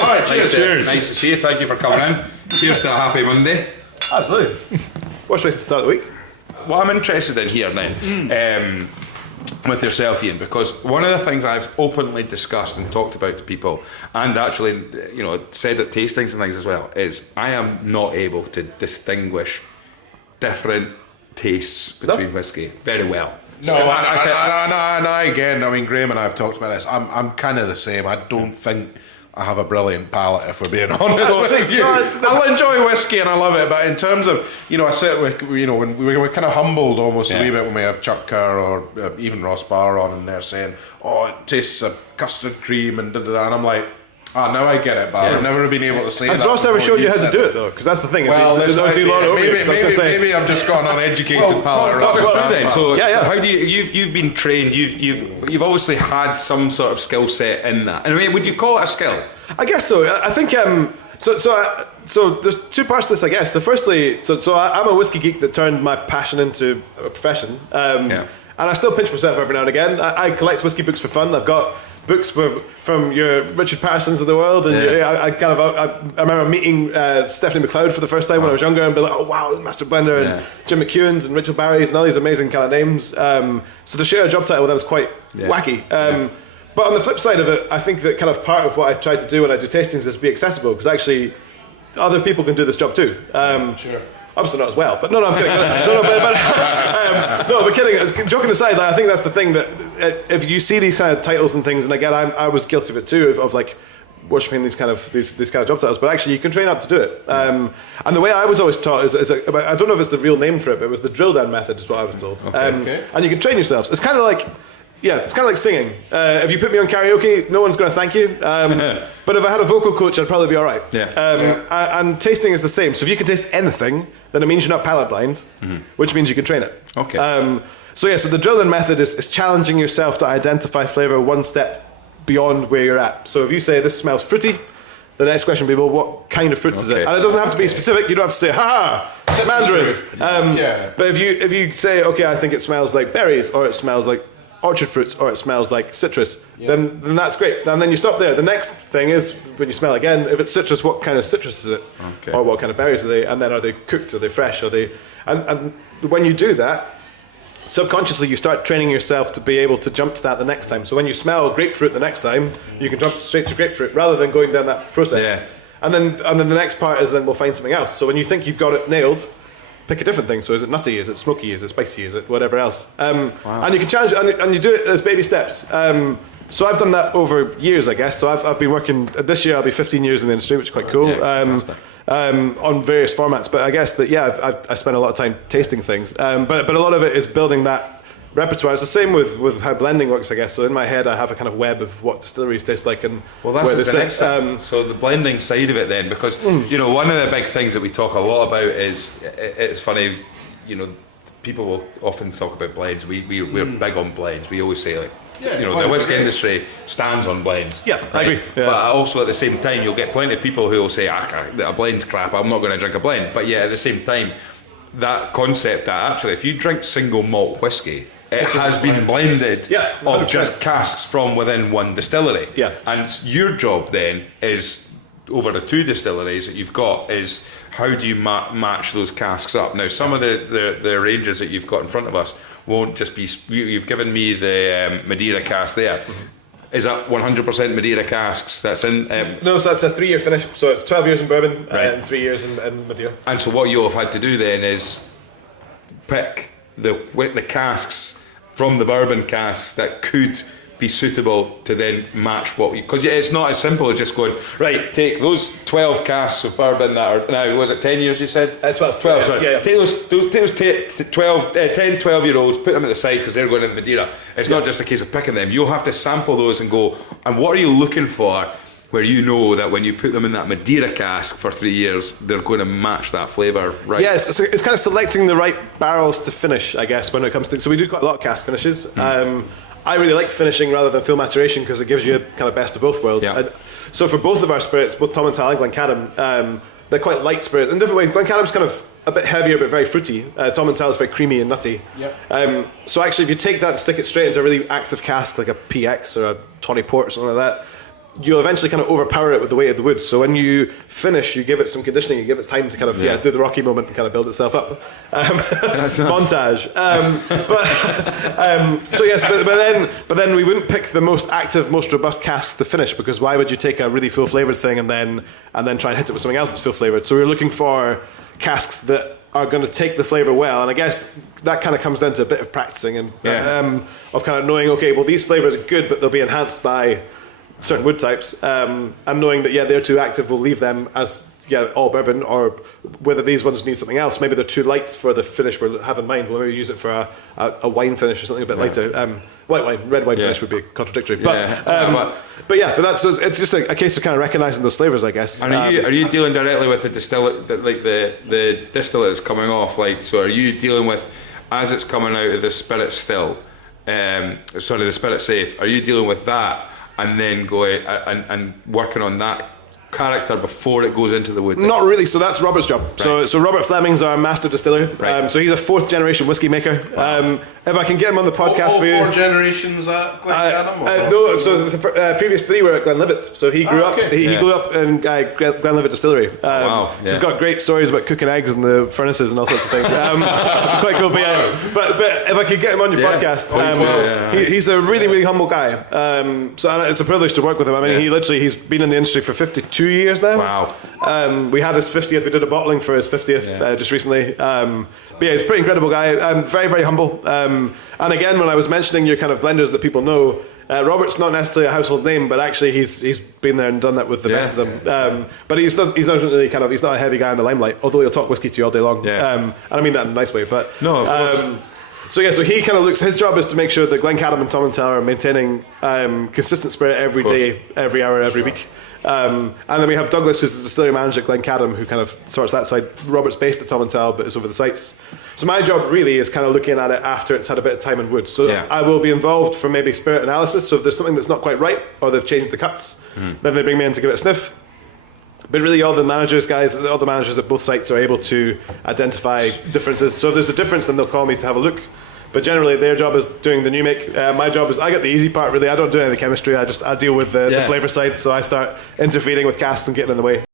All right, cheers. Nice to see you. Thank you for coming in. Cheers to a happy Monday. Absolutely. Worst place to start the week? What I'm interested in here then, with yourself, Iain, because one of the things I've openly discussed and talked about to people, and actually, said at tastings and things as well, is I am not able to distinguish different tastes between whiskey very well. No, and I again, I mean, Graeme and I have talked about this. I'm kind of the same. I don't think I have a brilliant palate, if we're being honest with you. I'll enjoy whiskey and I love it, but in terms of, I sit with, when we're kind of humbled almost a wee bit when we have Chuck Kerr or even Ross Barr on, and they're saying, oh, it tastes of custard cream and da-da-da, and I'm like, now I get it, but I've never been able to say that. Has Ross ever showed you how to do it, though? Because that's the thing. Well, maybe I've just got an uneducated palate. So how do you've been trained, you've obviously had some sort of skill set in that. And I mean, would you call it a skill? I guess so. I think so there's two parts to this, I guess. So firstly, I'm a whiskey geek that turned my passion into a profession. And I still pinch myself every now and again. I collect whiskey books for fun. I've got books from your Richard Pattersons of the world, and I remember meeting Stephanie McLeod for the first time when I was younger, and be like, oh wow, Master Blender, and Jim McEwen's and Rachel Barry's and all these amazing kind of names. So to share a job title with them was quite wacky. But on the flip side of it, I think that kind of part of what I try to do when I do tastings is be accessible, because actually other people can do this job too. Sure. Obviously not as well, but no, I'm kidding. But kidding. Joking aside, I think that's the thing, that if you see these kind of titles and things, and again, I was guilty of it too, of like worshipping these kind of job titles, but actually you can train up to do it. And the way I was always taught is I don't know if it's the real name for it, but it was the drill down method, is what I was told. And you can train yourselves. It's kind of like. Yeah, it's kind of like singing. If you put me on karaoke, no one's going to thank you. But if I had a vocal coach, I'd probably be all right. And tasting is the same. So if you can taste anything, then it means you're not palate blind, which means you can train it. Okay. So the drill-in method is challenging yourself to identify flavour one step beyond where you're at. So if you say, this smells fruity, the next question will be, well, what kind of fruits is it? And it doesn't have to be specific. You don't have to say, mandarins. But if you say, okay, I think it smells like berries, or it smells like orchard fruits, or it smells like citrus, then that's great. And then you stop there. The next thing is, when you smell again, if it's citrus, what kind of citrus is it? Or what kind of berries are they? And then are they cooked? Are they fresh? Are they? And when you do that, subconsciously you start training yourself to be able to jump to that the next time. So when you smell grapefruit the next time, you can jump straight to grapefruit rather than going down that process. And then the next part is then we'll find something else. So when you think you've got it nailed, pick a different thing. So is it nutty? Is it smoky? Is it spicy? Is it whatever else? And you can challenge it, and you do it as baby steps. So I've done that over years, I guess. So I've been working, this year I'll be 15 years in the industry, which is quite cool, on various formats. But I guess that, I spend a lot of time tasting things. But a lot of it is building that repertoire. It's the same with how blending works, I guess. So in my head, I have a kind of web of what distilleries taste like, and that's the next thing. So the blending side of it then, because one of the big things that we talk a lot about is, it's funny, people will often talk about blends. We're big on blends. We always say the whiskey industry stands on blends. Yeah, right? I agree. Yeah. But also at the same time, you'll get plenty of people who will say, a blend's crap, I'm not going to drink a blend. But at the same time, that concept that actually, if you drink single malt whiskey, it has been blended of just casks from within one distillery. And your job then is, over the two distilleries that you've got, is how do you match those casks up? Now, some of the ranges that you've got in front of us won't just be, you've given me the Madeira cask there. Is that 100% Madeira casks that's in? No, so that's a 3-year finish. So it's 12 years in bourbon and 3 years in Madeira. And so what you'll have had to do then is pick the casks from the bourbon casks that could be suitable to then match what you, because it's not as simple as just going, right, take those 12 casks of bourbon that are, now was it 10 years you said? 12, sorry. Yeah. Take those 10, 12 year olds, put them at the side because they're going into Madeira. It's not just a case of picking them. You'll have to sample those and go, and what are you looking for where you know that when you put them in that Madeira cask for 3 years, they're going to match that flavour right? Yes, it's kind of selecting the right barrels to finish, I guess, when it comes to, so we do quite a lot of cask finishes. I really like finishing rather than full maturation because it gives you a kind of best of both worlds. So for both of our spirits, both Tomintoul and Glencadam, they're quite light spirits in different ways. Glencadam's kind of a bit heavier but very fruity. Tomintoul is very creamy and nutty. So actually if you take that and stick it straight into a really active cask like a PX or a Tawny Port or something like that, you'll eventually kind of overpower it with the weight of the wood. So when you finish, you give it some conditioning, you give it time to kind of do the rocky moment and kind of build itself up. Montage. So yes, but then we wouldn't pick the most active, most robust casks to finish, because why would you take a really full flavored thing and then try and hit it with something else that's full flavored? So we were looking for casks that are going to take the flavour well, and I guess that kind of comes down to a bit of practicing and of kind of knowing, okay, well, these flavours are good, but they'll be enhanced by certain wood types, and knowing that they're too active, we'll leave them as all bourbon, or whether these ones need something else. Maybe they're too light for the finish we have in mind. We'll maybe use it for a wine finish or something a bit lighter. White wine, red wine finish would be contradictory. But that's it's just a case of kind of recognising those flavours, I guess. And are you dealing directly with the distillate, like the distillate that's coming off? Like, so are you dealing with, as it's coming out of the spirit still, the spirit safe? Are you dealing with that and then going and working on that character before it goes into the wood? Not really. So that's Robert's job. Right. So Robert Fleming's our master distiller. Right. So he's a 4th generation whiskey maker. Wow. If I can get him on the podcast for you. 4 generations at Glencadam? No, so the previous 3 were at Glenlivet. So he grew up. He grew up in Glenlivet Distillery. Wow. So he's got great stories about cooking eggs in the furnaces and all sorts of things. Quite cool. But if I could get him on your podcast, he's a really, really humble guy. So it's a privilege to work with him. I mean, he's been in the industry for 52 years now. Wow. We had his 50th. We did a bottling for his 50th just recently. But he's a pretty incredible guy. Very, very humble. And again, when I was mentioning your kind of blenders that people know, Robert's not necessarily a household name, but actually he's been there and done that with the best of them. But he's not really he's not a heavy guy in the limelight, although he'll talk whiskey to you all day long. And I mean that in a nice way. But no, of course. So he kind of looks. His job is to make sure that Glencadam and Tomintoul are maintaining consistent spirit every day, every hour, every week. And then we have Douglas, who's the distillery manager at Glencadam, who kind of sorts that side. Robert's based at Tomintoul, but is over the sites. So my job really is kind of looking at it after it's had a bit of time in wood. So I will be involved for maybe spirit analysis. So if there's something that's not quite right, or they've changed the cuts, then they bring me in to give it a sniff. But really all the managers at both sites are able to identify differences. So if there's a difference, then they'll call me to have a look. But generally, their job is doing the new make. My job is, I get the easy part, really. I don't do any of the chemistry. I deal with the flavour side. So I start interfering with casks and getting in the way.